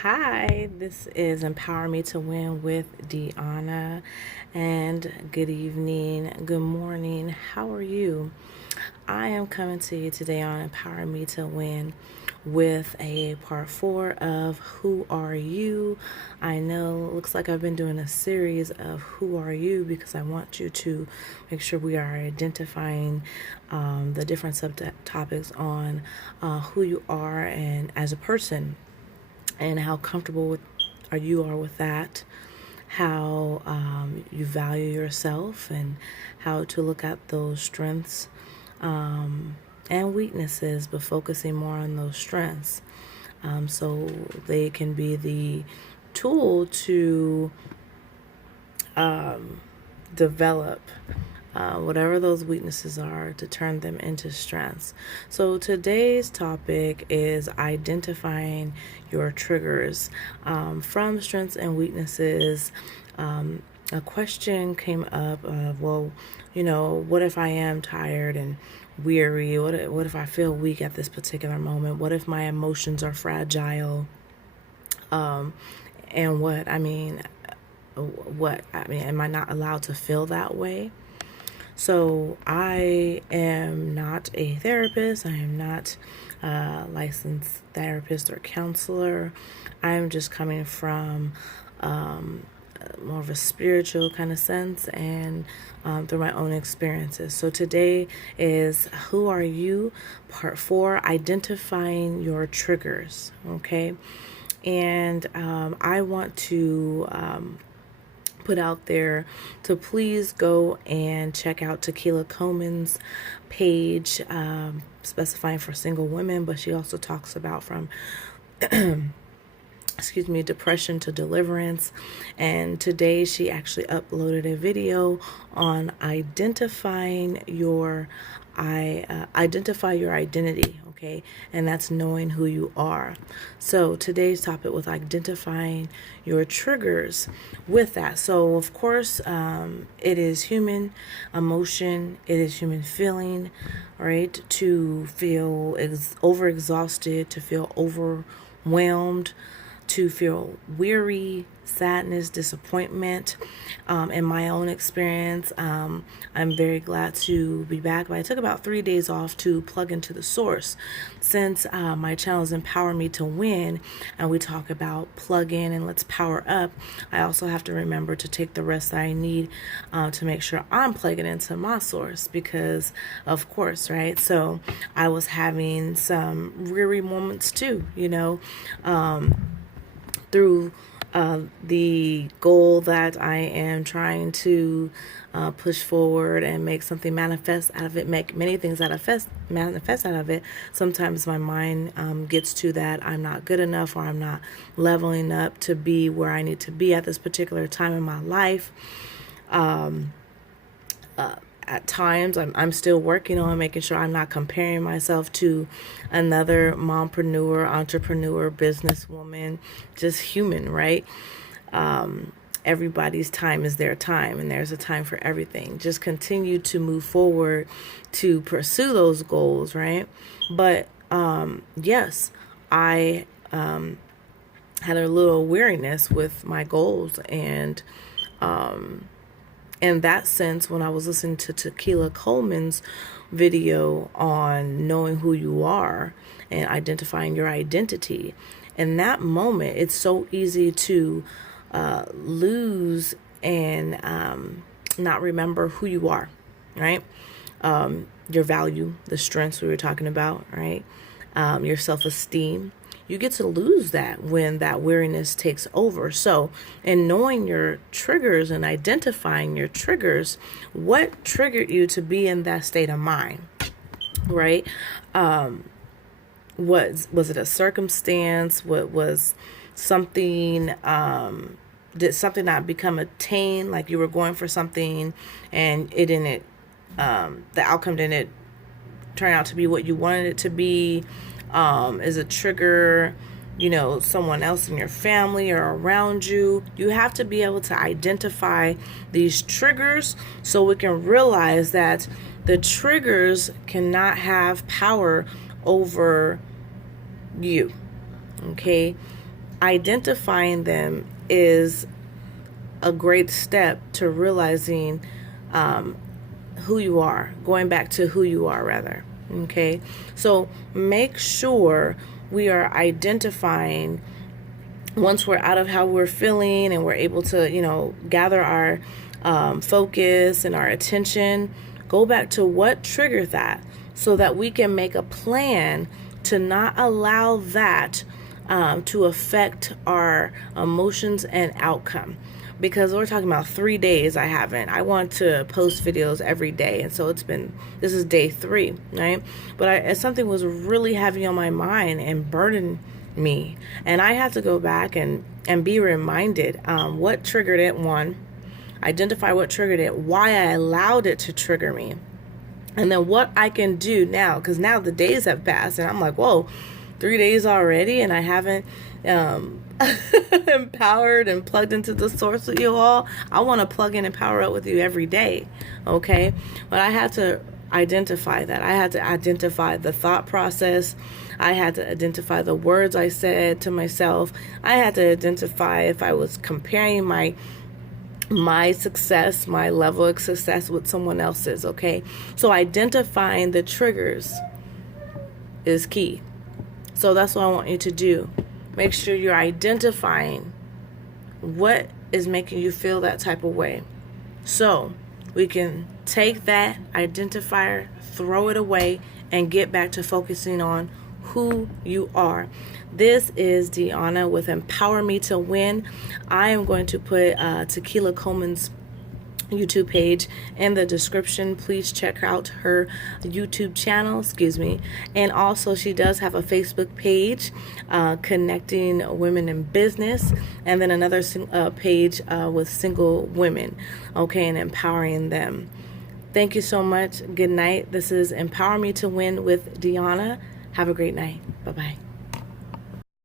Hi, this is Empower Me to Win with Deanna, and good evening, good morning. How are you? I am coming to you today on Empower Me to Win with a part 4 of Who Are You? I know it looks like I've been doing a series of Who Are You because I want you to make sure we are identifying the different subtopics on who you are and as a person and how comfortable you are with that, how you value yourself, and how to look at those strengths and weaknesses, but focusing more on those strengths so they can be the tool to develop whatever those weaknesses are to turn them into strengths. So today's topic is identifying your triggers from strengths and weaknesses. A question came up of, well, what if I am tired and weary? What if I feel weak at this particular moment? What if my emotions are fragile? And am I not allowed to feel that way? So I am not a therapist. I am not a licensed therapist or counselor. I am just coming from more of a spiritual kind of sense and through my own experiences. So today is Who Are You? Part 4, identifying your triggers. Okay. And I want to put out there to please go and check out Taquila Coleman's page, specifying for single women, but she also talks about from depression to deliverance. And today she actually uploaded a video on identifying your identify your identity, okay? And that's knowing who you are. So today's topic was identifying your triggers with that. So of course, it is human emotion, it is human feeling, right? To feel overexhausted, to feel overwhelmed, to feel weary, sadness, disappointment. In my own experience, I'm very glad to be back. But I took about 3 days off to plug into the source. Since my channel is Empower Me to Win, and we talk about plug in and let's power up, I also have to remember to take the rest that I need to make sure I'm plugging into my source because, of course, right? So I was having some weary moments too, through the goal that I am trying to push forward and make something manifest out of it, make many things manifest out of it. Sometimes my mind gets to that I'm not good enough or I'm not leveling up to be where I need to be at this particular time in my life. At times I'm still working on making sure I'm not comparing myself to another mompreneur, entrepreneur, businesswoman, just human, right? Everybody's time is their time, and there's a time for everything. Just continue to move forward to pursue those goals, right? But yes, I had a little weariness with my goals, and in that sense, when I was listening to Taquila Coleman's video on knowing who you are and identifying your identity, in that moment, it's so easy to lose and not remember who you are, right? Your value, the strengths we were talking about, right? Your self-esteem. You get to lose that when that weariness takes over. So, in knowing your triggers and identifying your triggers, what triggered you to be in that state of mind, right? Was it a circumstance? What was something? Did something not become attained? Like you were going for something and it didn't. The outcome didn't turn out to be what you wanted it to be. Is a trigger, someone else in your family or around you. You have to be able to identify these triggers so we can realize that the triggers cannot have power over you. Okay. identifying them is a great step to realizing who you are, going back to who you are rather. Okay, so make sure we are identifying, once we're out of how we're feeling and we're able to, gather our focus and our attention, go back to what triggered that so that we can make a plan to not allow that to affect our emotions and outcome. Because we're talking about 3 days I want to post videos every day. And so this is day 3, right? But something was really heavy on my mind and burdened me. And I had to go back and be reminded what triggered it. One, identify what triggered it, why I allowed it to trigger me. And then what I can do now, because now the days have passed and I'm like, whoa, 3 days already and I haven't empowered and plugged into the source with you all. I want to plug in and power up with you every day. Okay. But I had to identify that. I had to identify the thought process. I had to identify the words I said to myself. I had to identify if I was comparing my success, my level of success with someone else's. Okay. So identifying the triggers is key. So that's what I want you to do. Make sure you're identifying what is making you feel that type of way. So we can take that identifier, throw it away, and get back to focusing on who you are. This is Deanna with Empower Me to Win. I am going to put Taquila Coleman's YouTube page in the description. Please check out her YouTube channel, and also she does have a Facebook page, connecting women in business, and then another page with single women, okay, and empowering them. Thank you so much. Good night. This is Empower Me to Win with Deanna. Have a great night. Bye-bye.